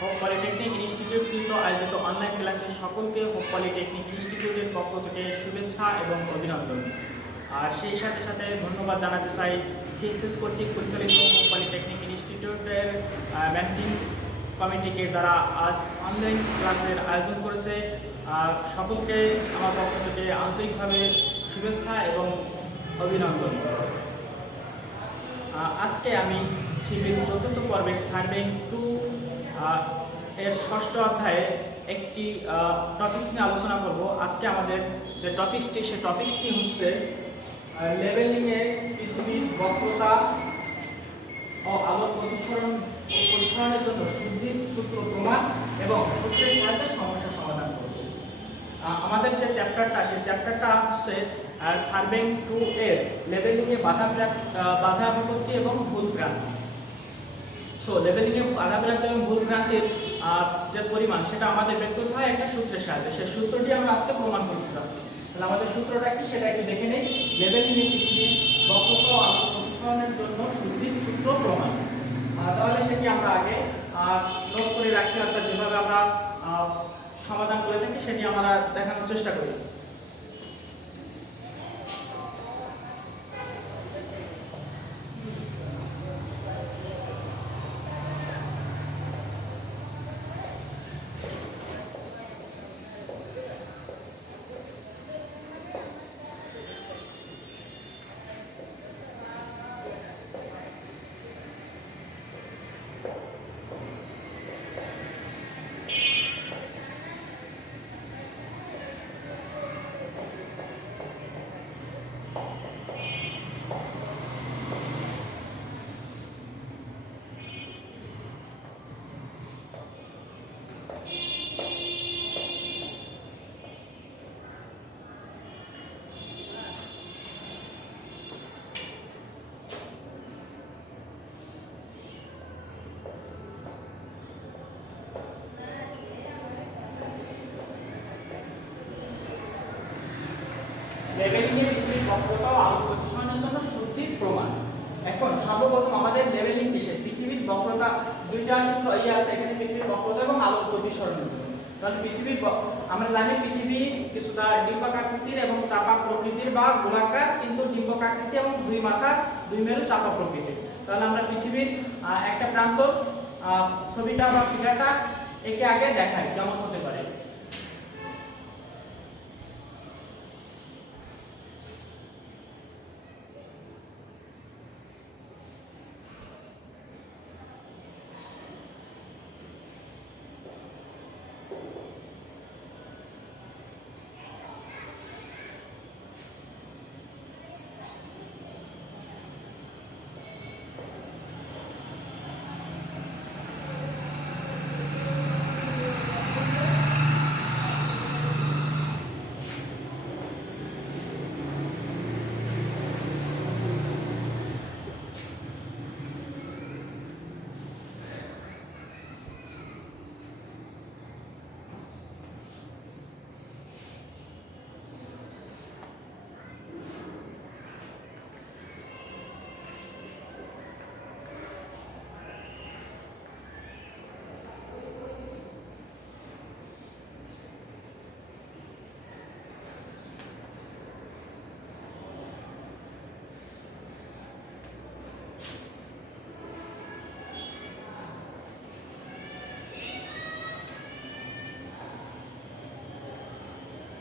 Hope polytechnic institute কিন্তু আয়োজিত online ক্লাসে সকলকে হোপ পলিটেকনিক ইনস্টিটিউটের পক্ষ থেকে শুভেচ্ছা এবং অভিনন্দন। আর সেই সাথে সাথে ধন্যবাদ জানাতে চাই সিএসএস কর্তৃক পরিচালিত হোপ পলিটেকনিক ইনস্টিটিউটের ম্যানেজিং কমিটিকে, যারা আজ অনলাইন ক্লাসের আয়োজন করেছে। সকলকে আমার পক্ষ থেকে আন্তরিকভাবে শুভেচ্ছা এবং অভিনন্দন। আজকে আমি শিবির চতুর্থ পর্বের সার্ভেইং 2 এর ষষ্ঠ অধ্যায়ে একটি টপিকস নিয়ে আলোচনা করব। আজকে আমাদের যে টপিকসটি, সে টপিকসটি হচ্ছে লেভেলিংয়ে পৃথিবীর বক্রতা ও আলোক প্রতিসরণের জন্য শুদ্ধির সূত্র প্রমাণ এবং সূত্রের সাহায্যে সমস্যা সমাধান করব। আমাদের যে চ্যাপ্টারটা, সেই চ্যাপ্টারটা হচ্ছে সার্ভেইং 2 এর লেভেলিংয়ে বাধা বিপত্তি এবং ভুল ভ্রান্তি। সো লেভেলিংয়ে বাধা বিপত্তি এবং ভুল ভ্রান্তির যে পরিমাণ, সেটা আমাদের বের করতে হয় একটা সূত্রের সাহায্যে। সেই সূত্রটি আমরা আজকে প্রমাণ করতে যাচ্ছি। তাহলে আমাদের সূত্রটা কি, সেটা একটু দেখে নেই। লেভেলিংয়ে পৃথিবীর বক্রতা ও আলোক প্রতিসরণের জন্য শুদ্ধির সূত্র প্রমাণ। তাহলে সেটি আমরা আগে নোট করে রাখি, অর্থাৎ যেভাবে আমরা সমাধান করে থাকি সেটি আমরা দেখানোর চেষ্টা করি। লেভেলিংয়ে পৃথিবীর বক্রতা ও আলোক প্রতিসরণের জন্য শুদ্ধির প্রমাণ। এখন সর্বপ্রথম আমাদের লেভেলিং কিসে, পৃথিবীর বক্রতা, দুইটা সূত্র আছে এখানে, পৃথিবীর বক্রতা এবং আলোক প্রতিসরণের জন্য। কারণ আমরা জানি পৃথিবী কিছুটা ডিম্বাকাকৃতির এবং চাপা প্রকৃতির বা গোলাকার, কিন্তু ডিম্বাকাকৃতি এবং দুই মাথা দুই মেরু চাপা প্রকৃতির। তাহলে আমরা পৃথিবীর একটা প্রান্ত ছবিটা বা ফিগারটা একে আগে দেখাই, কেমন হতে পারে।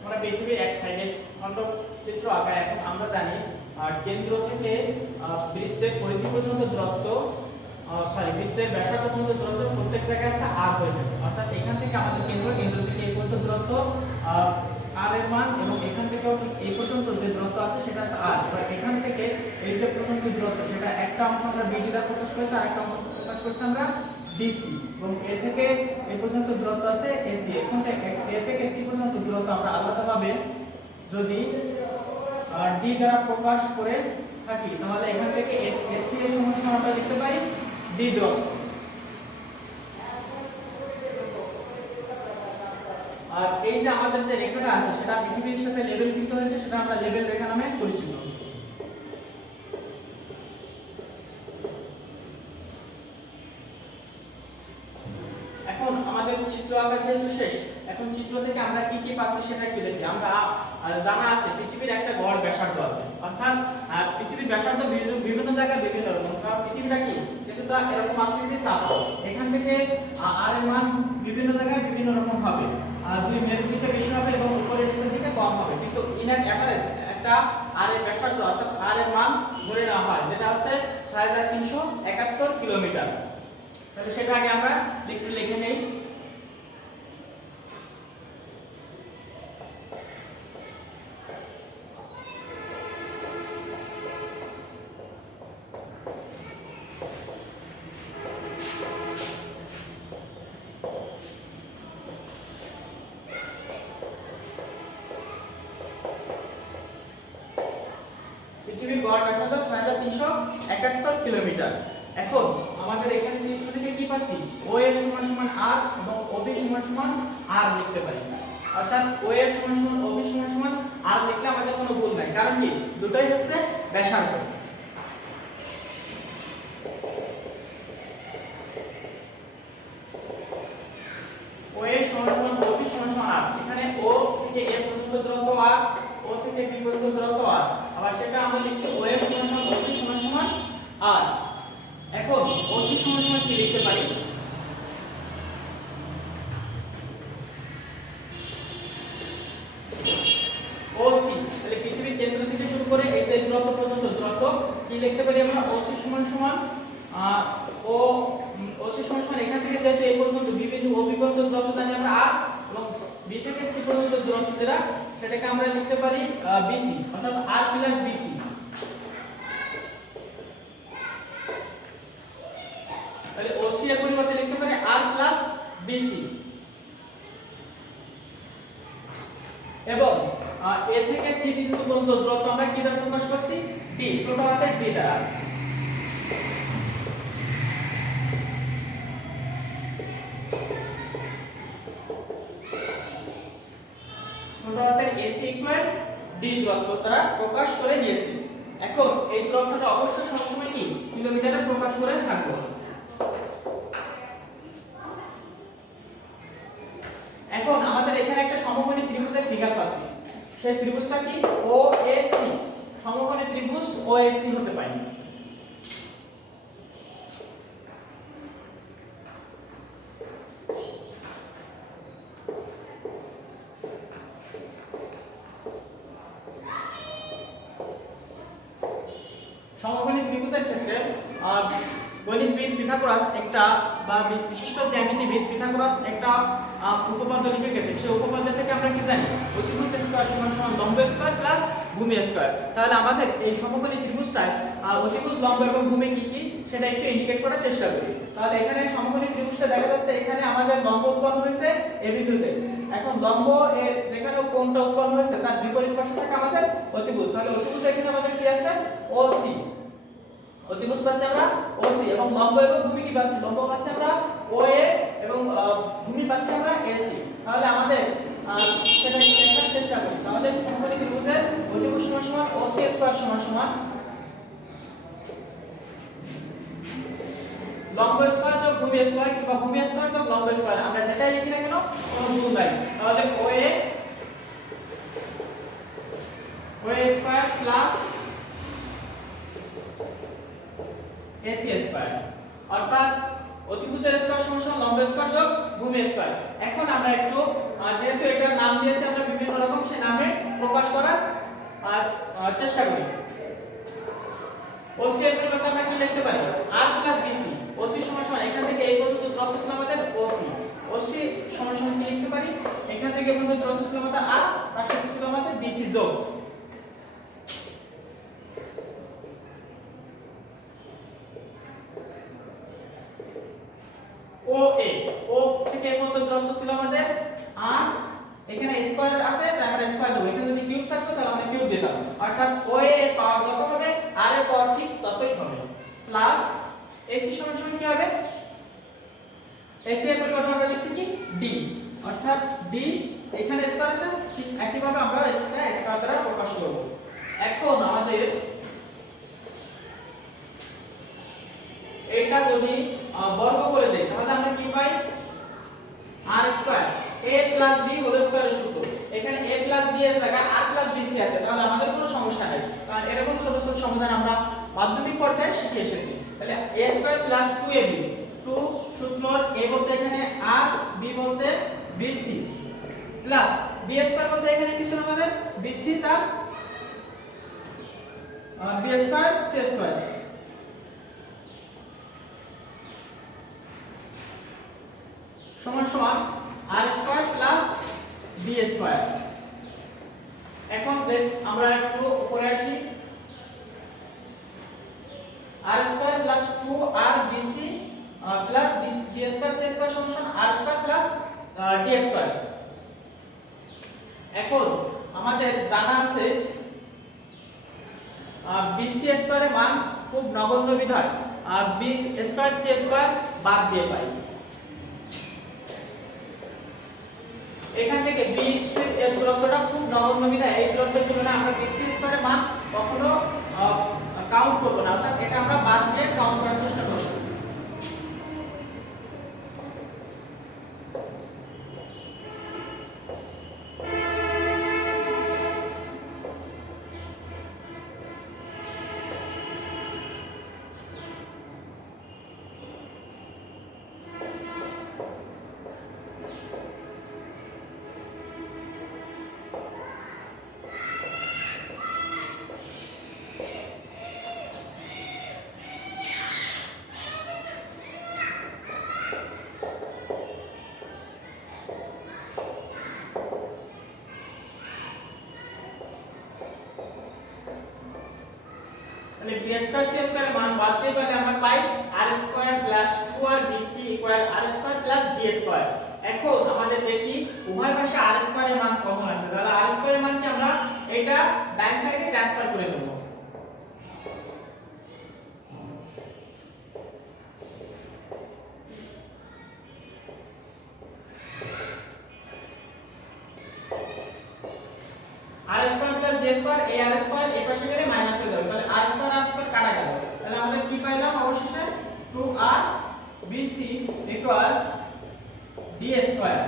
আমরা পৃথিবীর এক সাইডের খণ্ডচিত্র আঁকা। এখন আমরা জানি কেন্দ্র থেকে বৃত্তের পরিধি পর্যন্ত দূরত্ব, বৃত্তের ব্যাসার্ধ পর্যন্ত দূরত্ব প্রত্যেক জায়গায় আছে r হয়ে যাবে। অর্থাৎ এখান থেকে আমাদের কেন্দ্র থেকে এই পর্যন্ত দূরত্ব r এর মান, এবং এখান থেকেও এই পর্যন্ত যে দূরত্ব আছে সেটা আছে r। এবার এখান থেকে এই যে পর্যন্ত দূরত্ব, সেটা একটা অংশ আমরা bd দ্বারা প্রকাশ করেছি, আরেকটা অংশ প্রকাশ করছি আমরা bc, এবং এ থেকে এই পর্যন্ত দূরত্ব আছে ac। এখন এ থেকে c পর্যন্ত দূরত্ব আমরা আলাদাভাবে যদি d দ্বারা প্রকাশ করে থাকি, তাহলে এখান থেকে ac এর সমান আমরা লিখতে পারি d ডট। আর এই যে আমাদের যে রেখাটা আছে, সেটা পৃথিবীর সাথে লেভেলকৃত হয়েছে, সেটা আমরা লেভেল রেখা নামে পরিচিত। এখন চিত্র আঁকা যেহেতু শেষ, এখন চিত্র থেকে আমরা কি কি পাচ্ছি সেটা একটু দেখি। আমরা জানা আছে পৃথিবীর একটা গড় ব্যাসার্ধ আছে, অর্থাৎ পৃথিবীর ব্যাসার্ধ বিভিন্ন জায়গায় বিভিন্ন রকম। কারণ পৃথিবীটা কি কিছুটা এরকম আকৃতির চাপা, এখান থেকে আর এর মান বিভিন্ন জায়গায় বিভিন্ন রকম হবে, দুই মেরুর দিকে বেশি হবে এবং উপরের নিচের দিকে কম হবে, কিন্তু ইনার অ্যাভারেজ একটা আর এর ব্যাসার্ধ অর্থাৎ আর এর মান ধরে নেওয়া হয়, যেটা হচ্ছে 6371 কিলোমিটার। তাহলে সেটা আগে আমরা একটু লিখে নেই। পৃথিবীর গড় ব্যাসার্ধ 6371 কিলোমিটার। এখন আমাদের এখানে চিত্র থেকে কি পাচ্ছি, ও এর সমান সমান আর এবং ওবি সমান সমান আর লিখতে পারি, অর্থাৎ ও এর সমান সমান ওবি সমান সমান আর লিখলে আমাদের কোনো ভুল নাই, কারণ কি দুটোই হচ্ছে ব্যাসার্ধ। ও এর সমান সমান ওবি সমান সমান আর, এখানে ও থেকে এ পর্যন্ত দূরত্ব আর, ও থেকে বি পর্যন্ত দূরত্ব আর, আবার সেটা আমরা লিখছি ও এর সমান সমান ওবি সমান সমান আর। এখন ওসি সমান সমান কি লিখতে পারি, ওসি, তাহলে পৃথিবীর কেন্দ্র থেকে শুরু করে এই যে দূরত্ব পর্যন্ত দূরত্ব কি লিখতে পারি আমরা, ওসি সমান সমান ও ওসি সমান সমান এখান থেকে যেহেতু এই পর্যন্ত বি বিন্দু ও বি পর্যন্ত দূরত্ব জানি আমরা আর, এবং বি থেকে সি পর্যন্ত দূরত্ব যেটা সেটাকে আমরা লিখতে পারি বিসি, অর্থাৎ আর প্লাস বিসি। তাহলে ওসি এর পরিবর্তে লিখতে পারি আর প্লাস বিসি, এবং এ থেকে সি বিন্দু পর্যন্ত দূরত্ব আমরা কি দ্বারা প্রকাশ করছি, ডি, ছোট হাতের ডি দ্বারা। ছোট হাতের এসি ইকুয়াল ডি দূরত্ব দ্বারা প্রকাশ করে দিয়েছি। এখন এই দূরত্বটা অবশ্যই সবসময় কি কিলোমিটারে প্রকাশ করে থাকবো। এখন আমাদের এখানে একটা সমকোণী ত্রিভুজের ফিগার পাচ্ছি, সেই ত্রিভুজটা কি ওএসি, সমকোণী ত্রিভুজ ওএসি হতে পারে। সমকোণী ত্রিভুজের ক্ষেত্রে গণিতবিদ পিথাগোরাস একটা বা বিশিষ্ট জ্যামিতিবিদ পিথাগোরাস একটা উপপাদ্য লিখে গেছে। সেই উপপাদ্য থেকে আমরা কি জানি, অতিভুজ স্কয়ার সমান সমান লম্ব স্কয়ার প্লাস ভূমি স্কয়ার। তাহলে আমাদের এই সমকোণী ত্রিভুজটায় অতিভুজ, লম্ব এবং ভূমি কি কি সেটা একটু ইন্ডিকেট করার চেষ্টা করি। তাহলে এখানে সমকোণী ত্রিভুজটা দেখা যাচ্ছে, এখানে আমাদের লম্ব উৎপন্ন হয়েছে এ বিন্দুতে। এখন লম্ব এর যেখানে কোণটা উৎপন্ন হয়েছে তার বিপরীত পাশে থাকে আমাদের অতিভুজ। তাহলে অতিভুজ এখানে আমাদের কি আছে, ওসি, অতিভুজ পাশে আমরা ওসি, এবং লম্ব এবং ভূমি কি পাচ্ছি, লম্ব পাশে আমরা ওএ এবং ভূমি পাশে আমরা এসি। তাহলে আমাদের সেটা দেখার চেষ্টা করি। তাহলে সমকোণী ত্রিভুজের অতিভুজ সমান সমান ওসি স্কয়ার সমান সমান লম্ব স্কয়ার যোগ ভূমি স্কয়ার, কিংবা ভূমি স্কয়ার যোগ লম্ব স্কয়ার, আমরা যেটাই লিখি না কেন কোনো ভুল নাই। তাহলে OA square plus AC square, অর্থাৎ অতিভুজের স্কয়ার সমান সমান লম্ব স্কয়ার যোগ ভূমি স্কয়ার। এখন আমরা একটু যেহেতু এটার নাম দিয়েছি আমরা বিভিন্ন রকম, সেই নামে প্রকাশ করার চেষ্টা করি। ওসি এর পরিবর্তে আমরা কি লিখতে পারি, আর প্লাস বিসি। ওসি সমান সমান এখান থেকে এই পর্যন্ত দূরত্ব ছিল আমাদের ওসি, ওসি সমান সমান কি লিখতে পারি, এখান থেকে এই পর্যন্ত দূরত্ব ছিল আমাদের আর, তার সাথে ছিল আমাদের বিসি যোগ ওএ। ও থেকে এই পর্যন্ত দূরত্ব ছিল আমাদের আর, এখানে স্কয়ার আছে তাই আমরা স্কয়ার দেব, এখানে যদি কিউব থাকতো তাহলে আমরা কিউব দিতাম, অর্থাৎ ওএ এর পাওয়ার যত হবে আর এর পাওয়ার ঠিক ততই হবে, প্লাস এসি সমান সমান কি হবে, এসি এর পরিবর্তে আমরা লিখছি কি ডি, অর্থাৎ ডি, এখানে স্কয়ার আছে ঠিক একই ভাবে আমরা এটা স্কয়ার দ্বারা প্রকাশ করব। এখন আমাদের এটা যদি বর্গ করে দেই তাহলে আমরা কি পাই, আর a প্লাস b হোল স্কয়ারের সূত্র। এখানে a প্লাস b এর জায়গায় r প্লাস bc আছে, তাহলে আমাদের কোনো সমস্যা নাই, কারণ এরকম ছোট ছোট সমাধান আমরা মাধ্যমিক পর্যায়ে শিখে এসেছি। তাহলে a স্কয়ার প্লাস 2ab, 2 সূত্র a বলতে এখানে r, b বলতে bc, প্লাস b স্কয়ার বলতে এখানে কি ছিল আমাদের bc তার b স্কয়ার c স্কয়ার সমান সমান r square plus b square. এখন আমরা একটু উপরে আসি, r square plus 2r bc plus b square c square সমান সমান r square plus d square. এখন আমাদের জানা আছে bc স্কয়ারের মান খুব নগণ্য বিধায় b স্কয়ার c স্কয়ার বাদ দিয়ে পাই। এখান থেকে b এর দূরত্বটা খুব নগণ্য বিধায় এই দূরত্বের তুলনায় আমরা bc স্কয়ারের মান কখনো কাউন্ট করব না, অর্থাৎ এটা আমরা বাদ দিয়ে কাউন্ট করার চেষ্টা করব। তাহলে b স্কয়ার c স্কয়ারের মান বাদ দিয়ে পেলে আমরা পাই r square plus 2r bc equal r square plus d square. এখন আমাদের দেখি উভয় পাশে r স্কয়ারের মান কমন আছে, তাহলে r স্কয়ারের মান কি আমরা এটা ডান সাইডে ট্রান্সফার করে দেব। r square plus d square, এই r স্কয়ার এই পাশে গেলে মাইনাস হয়ে যাবে, তাহলে r স্কয়ার কাটা গেল। তাহলে আমরা কি পাইলাম অবশেষে 2r bc equal d square.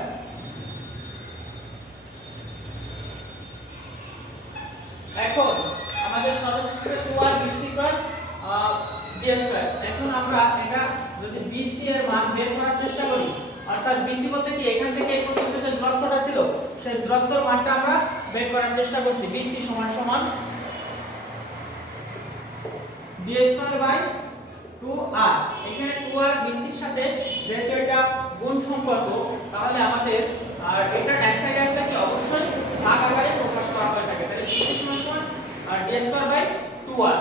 এখন আমাদের সর্বশেষে 2r bc equal d square. এখন আমরা এটা যদি bc এর মান বের করার চেষ্টা করি, অর্থাৎ bc বলতে কি এখান থেকে এই পর্যন্ত যে দূরত্বটা ছিল সেই দূরত্বের মানটা আমরা বের করার চেষ্টা করছি। bc সমান সমান d স্কয়ার বাই 2r। এখানে 2r bc এর সাথে যেহেতু এটা গুণ সম্পর্ক, তাহলে আমাদের আর এটা ডান সাইডে আসলে কি অবশ্যই ভাগ আকারে প্রকাশ করা হয়ে থাকে। তাহলে bc সমান সমান আর d square by 2r।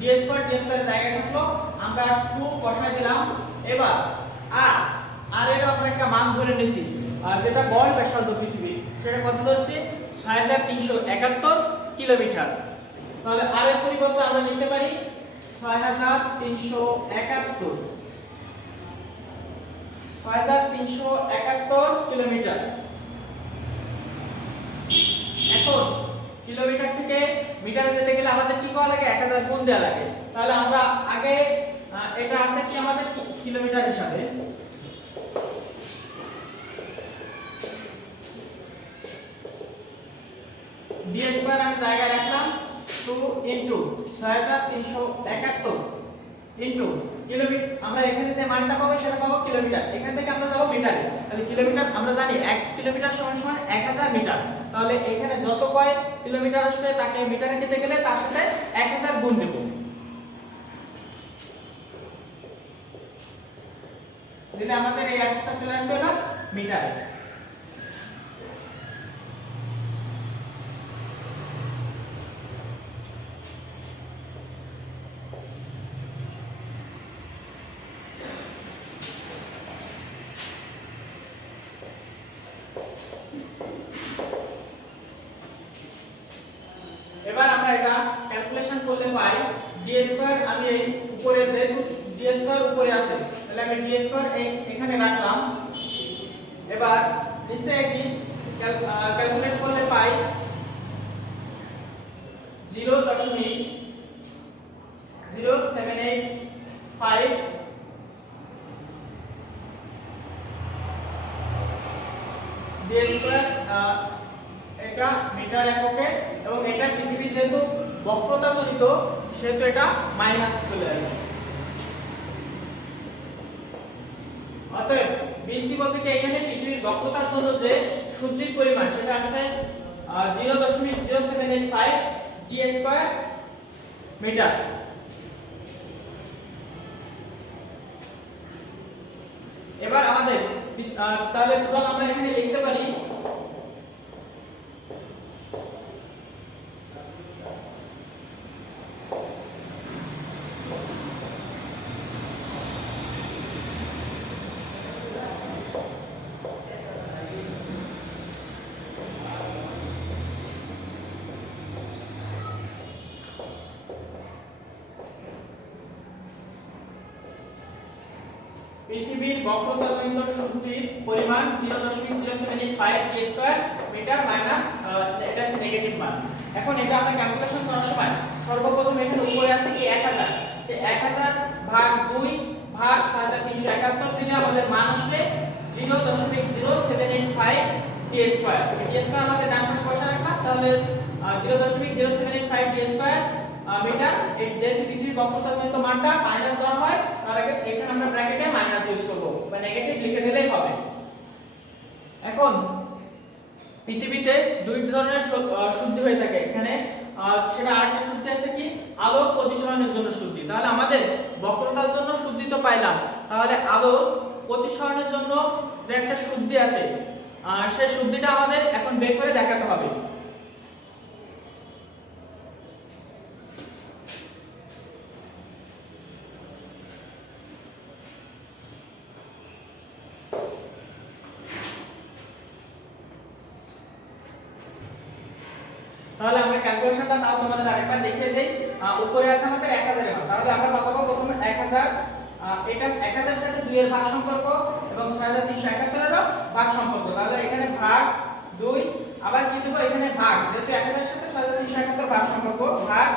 d square জায়গায় থাকলো, আমরা 2 বসাই দিলাম। এবার r এর আমরা একটা মান ধরে নিয়েছি, যেটা গড় ব্যাসার্ধ পৃথিবী, সেটা কত ধরছি 6371 কিলোমিটার। তাহলে r এর পরিবর্তে আমরা লিখতে পারি 6371 কিলোমিটার। এখন কিলোমিটার থেকে মিটারে যেতে গেলে আমাদের কি করা লাগে 1000 গুণ দেওয়া লাগে। তাহলে আমরা আগে এটা আছে কি আমাদের কিলোমিটার হিসাবে, d স্কয়ার আমি জায়গায় রাখলাম 2 ইনটু 6371 ইনটু কিলোমিটার। আমরা এখানে যে মানটা পাবো সেটা পাবো কিলোমিটার, এখান থেকে আমরা যাব মিটারে। তাহলে কিলোমিটার আমরা জানি 1 কিলোমিটার সমান সমান 1000 মিটার। তাহলে এখানে যত কয় কিলোমিটার আসবে তাকে মিটারে নিতে গেলে তার সাথে 1000 গুণ দেব। দিলে আমাদের এই একটা চলে আসবে না মিটারে। এবার আমরা এটা ক্যালকুলেশন করলে পাই d স্কয়ার, আমি এই উপরে যেহেতু d স্কয়ার উপরে আছে তাহলে আমি d স্কয়ার এখানে রাখলাম। এবার নিচে এটি ক্যালকুলেট করলে পাই 0.0 0.0785 ডি স্কয়ার, এটা মিটার এককে, এবং এটা পৃথিবীর যেহেতু বক্রতা জনিত সেহেতু এটা মাইনাস চলে আসবে। অতএব বিসি বলতে কি এখানে পৃথিবীর বক্রতার জন্য যে শুদ্ধির পরিমাণ সেটা আসবে 0.0785 ডি স্কয়ার মিটার। এবার আমাদের তাহলে টোটাল আমরা এখানে লিখতে পারি পৃথিবীর বক্রতাজনিত শক্তির পরিমাণ 0.0785 টি স্কয়ার মিটার মাইনাস এটা নেগেটিভ মান। এখন এটা আমরা ক্যালকুলেশন করার সময় সর্বপ্রথম এখানে উপরে আছে কি 1000, সেই 1000 ভাগ 2 ভাগ 6371 দিলে আমাদের মান আসবে 0.0785 টি স্কয়ার। টি স্কয়ার আমাদের ডান পাশে বসা রাখলাম, তাহলে 0.0785 টি স্কয়ার মিটার। এই যে পৃথিবীর বক্রতাজনিত মানটা মাইনাস ধরা হয়, তাহলে এখানে আমরা ব্র্যাকেটে মাইনাস ইউজ করব বা নেগেটিভ লিখে দিলেই হবে। এখন পৃথিবীতে দুই ধরনের শুদ্ধি হয়ে থাকে এখানে, সেটা আরেকটা শুদ্ধি আছে কি আলোর প্রতিসরণের জন্য শুদ্ধি। তাহলে আমাদের বক্রতার জন্য শুদ্ধি তো পাইলাম, তাহলে আলোর প্রতিসরণের জন্য যে একটা শুদ্ধি আছে সেই শুদ্ধিটা আমাদের এখন বের করে দেখাতে হবে। তাহলে আমরা ক্যালকুলেশনটা তাও তোমাদের আরেকবার দেখিয়ে দেই। উপরে আছে আমাদের 1000 এর মান, তাহলে আমরা পাবো প্রথমে 1000, এটা 1000 এর সাথে 2 এর ভাগ সম্পর্ক এবং 6371 এর ভাগ সম্পর্ক। তাহলে এখানে ভাগ 2, আবার কি দেব এখানে ভাগ, যেহেতু 1000 এর সাথে 6371 ভাগ সম্পর্ক, ভাগ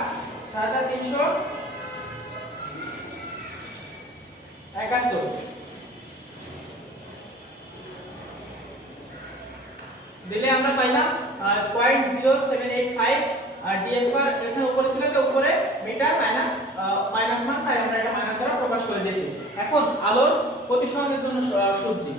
6371 দিলে আমরা পাইলাম 0.0785 ডি স্কয়ার। এখানে উপরে ছিল তো উপরে মিটার মাইনাস মাইনাস মান, তাই আমরা এটা মাইনাস দ্বারা প্রকাশ করে দিয়েছি। এখন আলোর প্রতিসরণের জন্য শুদ্ধি,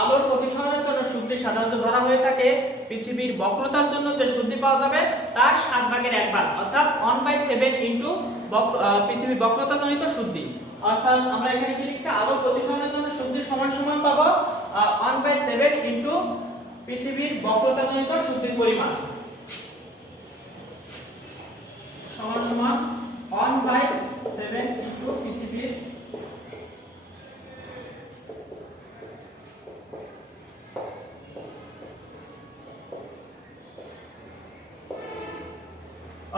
আলোর প্রতিসরণের জন্য শুদ্ধি সাধারণত ধরা হয়ে থাকে পৃথিবীর বক্রতার জন্য যে শুদ্ধি পাওয়া যাবে তার 7 ভাগের 1 ভাগ, অর্থাৎ 1/7 ইনটু পৃথিবীর বক্রতাজনিত শুদ্ধি। অর্থাৎ আমরা এখানে কি লিখছি, আলোর প্রতিসরণের জন্য শুদ্ধি সমান সমান পাবো 1/7 ইনটু পৃথিবীর বক্রতাজনিত শুদ্ধির পরিমাণ সমান সমান 1/7 ইনটু পৃথিবীর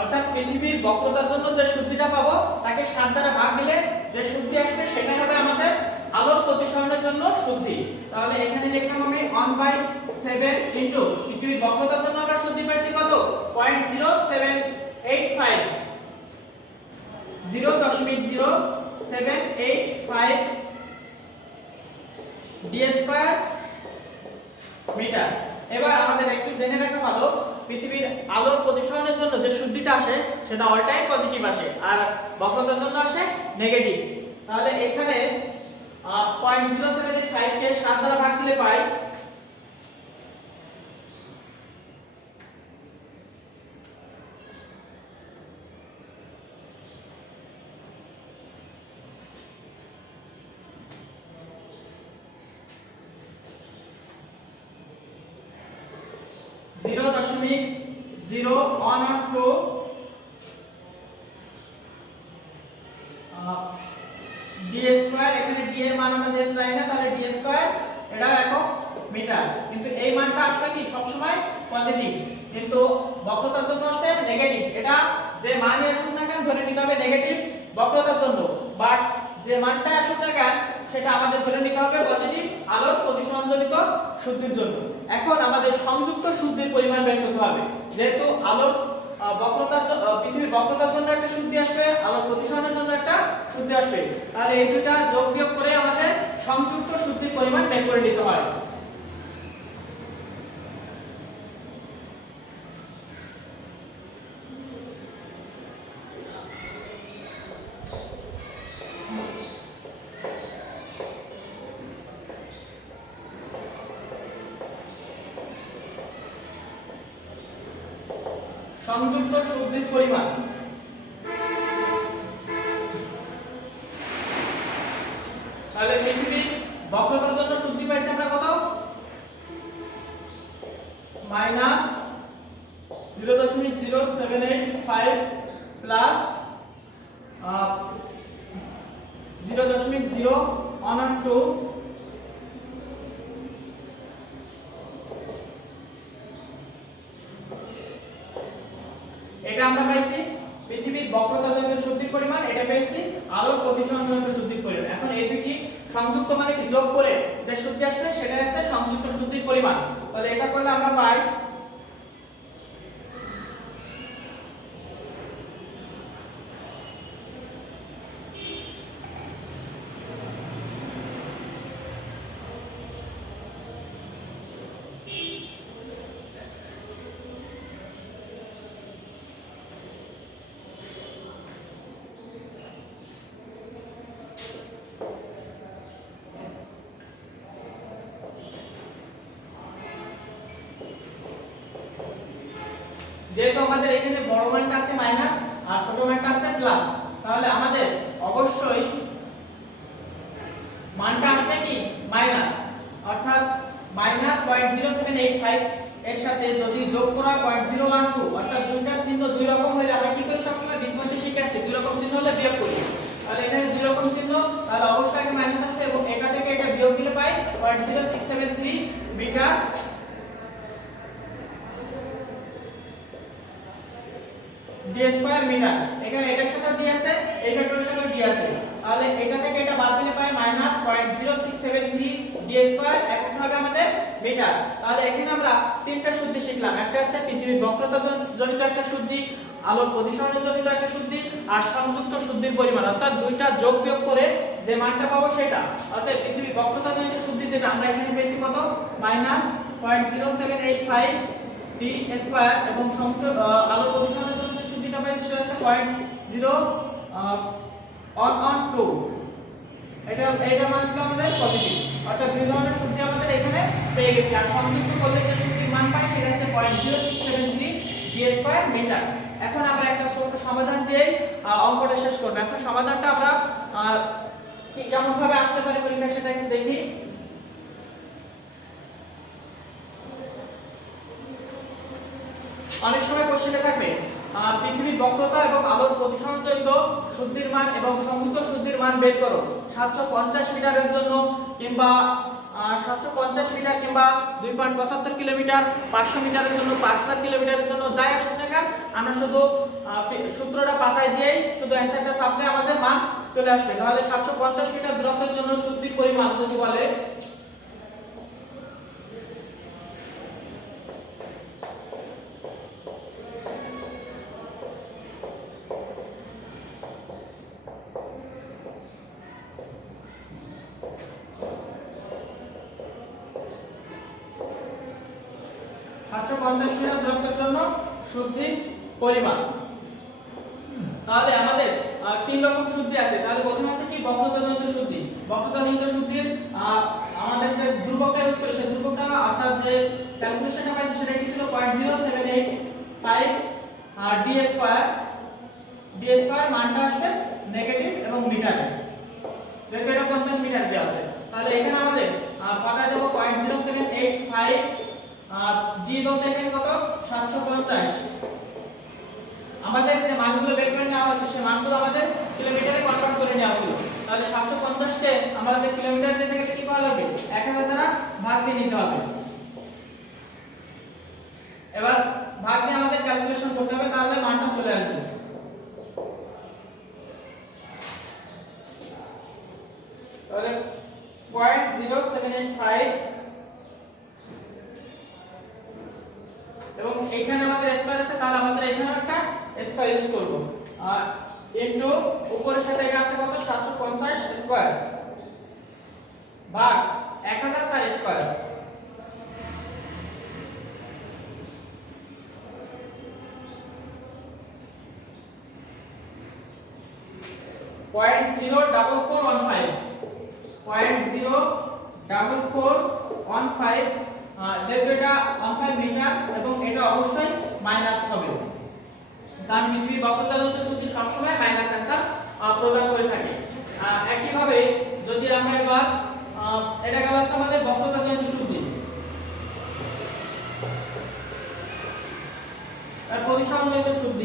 অর্থাৎ পৃথিবীর বক্রতার জন্য যে শুদ্ধিটা পাবো তাকে 7 দ্বারা ভাগ দিলে যে শুদ্ধি আসবে সেটাই হবে আমাদের আলোর প্রতিসরণের জন্য শুদ্ধি। তাহলে এখানে লিখলাম আমি 1/7 ইনটু পৃথিবীর বক্রতার জন্য আমরা শুদ্ধি পাইছি কত 0.0785 ডি স্কয়ার মিটার। এবার আমাদের একটু জেনে রাখা ভালো, পৃথিবীর আলোর প্রতিসরণের জন্য যে শুদ্ধিটা আসে সেটা অল টাইম পজিটিভ আসে, আর বক্রতার জন্য আসে নেগেটিভ। তাহলে এখানে 0.075 কে 7 দ্বারা ভাগ দিলে পাই 0.0112 ডি স্কয়ার। এখানে ডি এর মান আমরা যেহেতু জানি না, তাহলে ডি স্কয়ার এটাও একক মিটার, কিন্তু এই মানটা আসবে কি সব সময় পজিটিভ, কিন্তু বক্রতার জন্য আসবে নেগেটিভ। এটা যে মানই আসুক না কেন ধরে নিতে হবে নেগেটিভ বক্রতার জন্য, বাট যে মানটা আসুক না কেন সেটা আমাদের ধরে নিতে হবে পজিটিভ আলোর প্রতিসরণজনিত শুদ্ধির জন্য। এখন আমাদের সংযুক্ত শুদ্ধির পরিমাণ বের করতে হবে। যেহেতু আলোর পৃথিবীর বক্রতার জন্য একটা শুদ্ধি আসবে, আলোর প্রতিসরণের জন্য একটা শুদ্ধি আসবে, তাহলে এই দুটো যোগ বিয়োগ করে আমাদের সংযুক্ত শুদ্ধির পরিমাণ বের করে নিতে হয়। সংযুক্ত শুদ্ধির পরিমাণ তাহলে পৃথিবীর বক্রতার জন্য শুদ্ধি পাইছি আমরা কত -0.0785 প্লাস 0.012 এটা আমরা পাইছি পৃথিবীর বক্রতাজনিত শুদ্ধির পরিমাণ, এটা পাইছি আলোর প্রতিসরণজনিত শুদ্ধির পরিমাণ। এখন এই দুটি সংযুক্ত মানে কি যোগ করে যে শুদ্ধি আসবে সেটা হচ্ছে সংযুক্ত শুদ্ধির পরিমাণ। তাহলে এটা করলে আমরা পাই যেহেতু আমাদের এখানে বড় মানটা আছে মাইনাস আর ছোট মানটা আছে প্লাস, তাহলে আমাদের অবশ্যই মানটা আসবে কি মাইনাস, অর্থাৎ -0.0785 এর সাথে যদি যোগ করা 0.012, অর্থাৎ দুইটা চিহ্ন দুই রকম হলে আমরা কি করি সবসময় বিস্ময়টি শিখে আসছি দুই রকম চিহ্ন হলে বিয়োগ করি। তাহলে এখানে দুই রকম চিহ্ন, তাহলে অবশ্যই আগে মাইনাস আসবে এবং এটা থেকে এটা বিয়োগ দিলে পাই 0.0673 মিটার d স্কয়ার মিটার। এখানে এটার সাথে d আছে, এই ভেক্টরের সাথে d আছে, তাহলে এটা থেকে এটা বাদ দিলে পাই -0.0673 d স্কয়ার একক হবে আমাদের মিটার। তাহলে এখানে আমরা তিনটা শুদ্ধি শিখলাম, একটা আছে পৃথিবীর বক্রতা জনিত একটা শুদ্ধি, আলোর প্রতিসরণ জনিত একটা শুদ্ধি আর সংযুক্ত শুদ্ধির পরিমাণ, অর্থাৎ দুইটা যোগ বিয়োগ করে যে মানটা পাবো সেটা, অর্থাৎ পৃথিবীর বক্রতা জনিত শুদ্ধি যেটা আমরা এখানে পেয়েছি কত -0.0785 d স্কয়ার এবং আলোর প্রতিসরণের জন্য শুদ্ধিটা পাইছি সেটা হচ্ছে 0.012। এটা মান ছিল আমাদের পজিটিভ, অর্থাৎ দুই ধরনের শুদ্ধি আমাদের এখানে পেয়ে গেছি। আর সংযুক্ত করলে যে শুদ্ধির মান পাই সেটা হচ্ছে 0.0673 d স্কয়ার মিটার। এখন আমরা একটা ছোট সমাধান দিয়ে অঙ্কটা শেষ করব। এখন সমাধানটা আমরা কি কেমন ভাবে আসতে পারে পরীক্ষায় সেটা একটু দেখি। অনেক সময় কোশ্চেনে থাকবে পৃথিবীর বক্রতা এবং আলোর প্রতিসরণজনিত শুদ্ধির মান এবং সংযুক্ত শুদ্ধির মান বের করো 750 মিটারের জন্য কিংবা 750 মিটার কিংবা 2.75 কিলোমিটার, 500 মিটারের জন্য, 5000 কিলোমিটারের জন্য যাই আসুক না কেন আমরা শুধু সূত্রটা পাতায় দিয়েই শুধু অ্যানসারটা চাপলে আমাদের মান চলে আসবে। তাহলে 750 মিটার দূরত্বের জন্য শুদ্ধির পরিমাণ যদি বলে মিটার দূরত্বের জন্য শুদ্ধির পরিমাণ, তাহলে আমাদের তিন রকম শুদ্ধি আছে। তাহলে প্রথমে আছে কি বক্রতাজনিত শুদ্ধি। বক্রতাজনিত শুদ্ধির আমাদের যে ধ্রুবকটা ইউজ করি সেই ধ্রুবকটা অর্থাৎ যে ক্যালকুলেশনটা পাইছি সেটা কি ছিল 0.0785 d স্কয়ার। d স্কয়ার মানটা আসবে নেগেটিভ এবং মিটারে, যেহেতু এটা 50 মিটার দেওয়া আছে। তাহলে এখানে আমাদের পাতায় দেব 0.0785 d বলতে এখানে কত 750। আমাদের যে মানগুলো বের করে নেওয়া হচ্ছে সেই মানগুলো আমাদের কিলোমিটারে কনভার্ট করে নেওয়া ছিল। তাহলে 750 কে আমাদের কিলোমিটার যেতে গেলে কি করা লাগবে 1000 দ্বারা ভাগ দিয়ে নিতে হবে। এবার ভাগ দিয়ে আমাদের ক্যালকুলেশন করতে হবে, তাহলে মানটা চলে আসবে 0.0785 এবং এখানে আমাদের স্কয়ার আছে, তাহলে আমাদের এখানে একটা স্কয়ার ইউজ করব ইনটু উপরের সাথে এটা আছে কত 750 স্কয়ার ভাগ 1000 তার স্কয়ার। পয়েন্ট 0.4415 যেহেতু এটা 15 মিটার এবং এটা অবশ্যই মাইনাস হবে, কারণ পৃথিবীর বক্রতাজনিত সূত্র সবসময় মাইনাস অ্যান্সার প্রদান করে থাকে। একইভাবে যদি আমরা এবার এটা গেল আমাদের বক্রতাজনিত সূত্র, আর প্রতিসংযোজিত সূত্র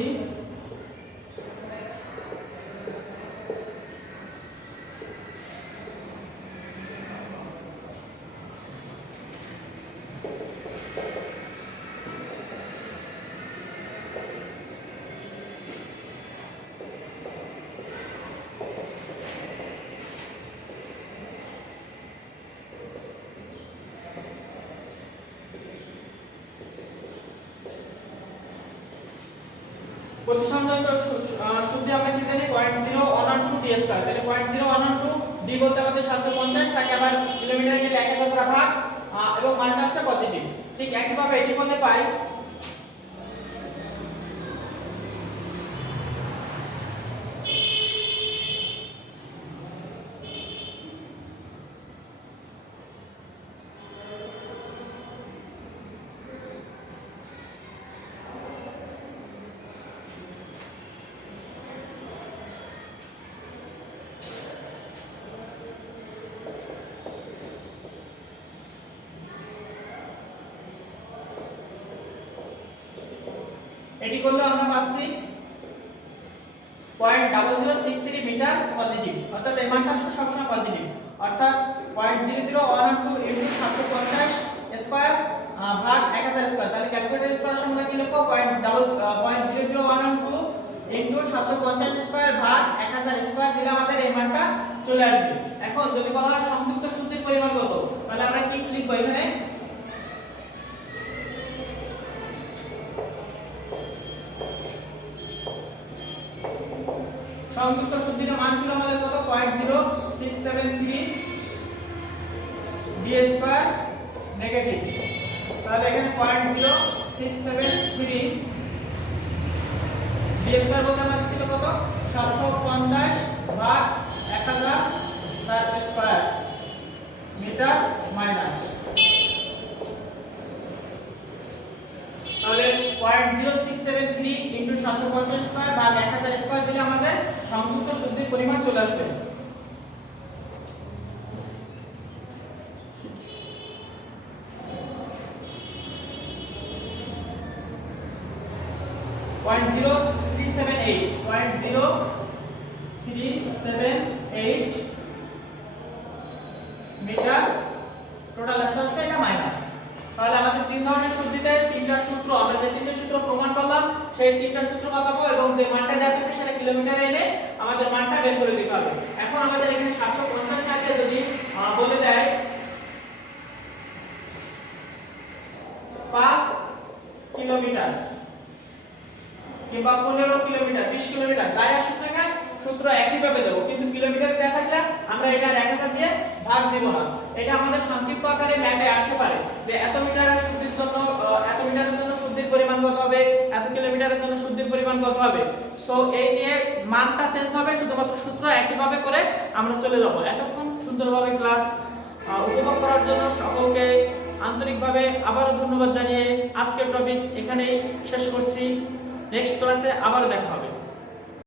প্রতিসংযোজিত সূত্রে আমরা কি জানি 0.0112 d স্কয়ার, তাহলে 0.0112 d বলতে আমাদের 750, তাকে আবার কিলোমিটারে গেলে 1000 দ্বারা ভাগ এবং মানটা আসলে পজিটিভ। ঠিক একইভাবে এটি বলতে পাই এটি করলে আমরা পাচ্ছি 0.0063 মিটার পজিটিভ, অর্থাৎ এই মানটা সবসময় পজিটিভ, অর্থাৎ 0.0012 ইনটু 750 স্কয়ার ভাগ 1000 স্কয়ার। তাহলে ক্যালকুলেটর স্কয়ার আমরা কি লিখব 0.0012 ইনটু 750 স্কয়ার ভাগ 1000 স্কয়ার দিলে আমাদের এই মানটা চলে আসবে। এখন যদি বলা হয় সংযুক্ত সূত্রের পরিমাণ কত, তাহলে আমরা কি লিখব এখানে সংযুক্ত সূত্রের মান ছিল আমাদের কত 0.0673 d স্কয়ার নেগেটিভ, তাহলে এখানে 0.0673 d স্কয়ার বলতে আমাদের ছিল কত 750 ভাগ 1000 তার স্কয়ার মিটার মাইনাস, তাহলে 0.0673 ইনটু 750 স্কয়ার ভাগ 1000 স্কয়ার দিলে আমাদের সংযুক্ত সূত্রের পরিমাণ চলে আসবে। পয়েন্ট 0.0378 মিটার টোটাল অ্যান্সার আসবে, এটা মাইনাস। তাহলে আমাদের তিন ধরনের সূত্রিতে তিনটা সূত্র, আমরা যে তিনটা সূত্র প্রমাণ করলাম সেই তিনটা সূত্র পাবো এবং যে মানটা দেওয়া থাকবে সেটা কিলোমিটারে এনে আমাদের মানটা বের করে দিতে হবে। এখন আমাদের এখানে 750 টাকে যদি বলে দেয় 5 কিলোমিটার কিংবা 15 কিলোমিটার 20 কিলোমিটার যাই আসুক না কেন সূত্র একইভাবে দেব, কিন্তু কিলোমিটারে দেওয়া থাকলে আমরা এটা 1000 দিয়ে ভাগ দিব না। এটা আমাদের সংক্ষিপ্ত আকারে ম্যাথে আসতে পারে যে এত মিটারের সূত্রের জন্য এত মিটারের জন্য সূত্রের পরিমাণ কত হবে, এত কিলোমিটারের জন্য সূত্রের পরিমাণ কত হবে। সো এই নিয়ে মানটা চেঞ্জ হবে, শুধুমাত্র সূত্র একইভাবে করে আমরা চলে যাব। এতক্ষণ সুন্দরভাবে ক্লাস উপভোগ করার জন্য সকলকে আন্তরিকভাবে আবারও ধন্যবাদ জানিয়ে আজকের টপিকস এখানেই শেষ করছি। নেক্সট ক্লাসে আবারও দেখা হবে।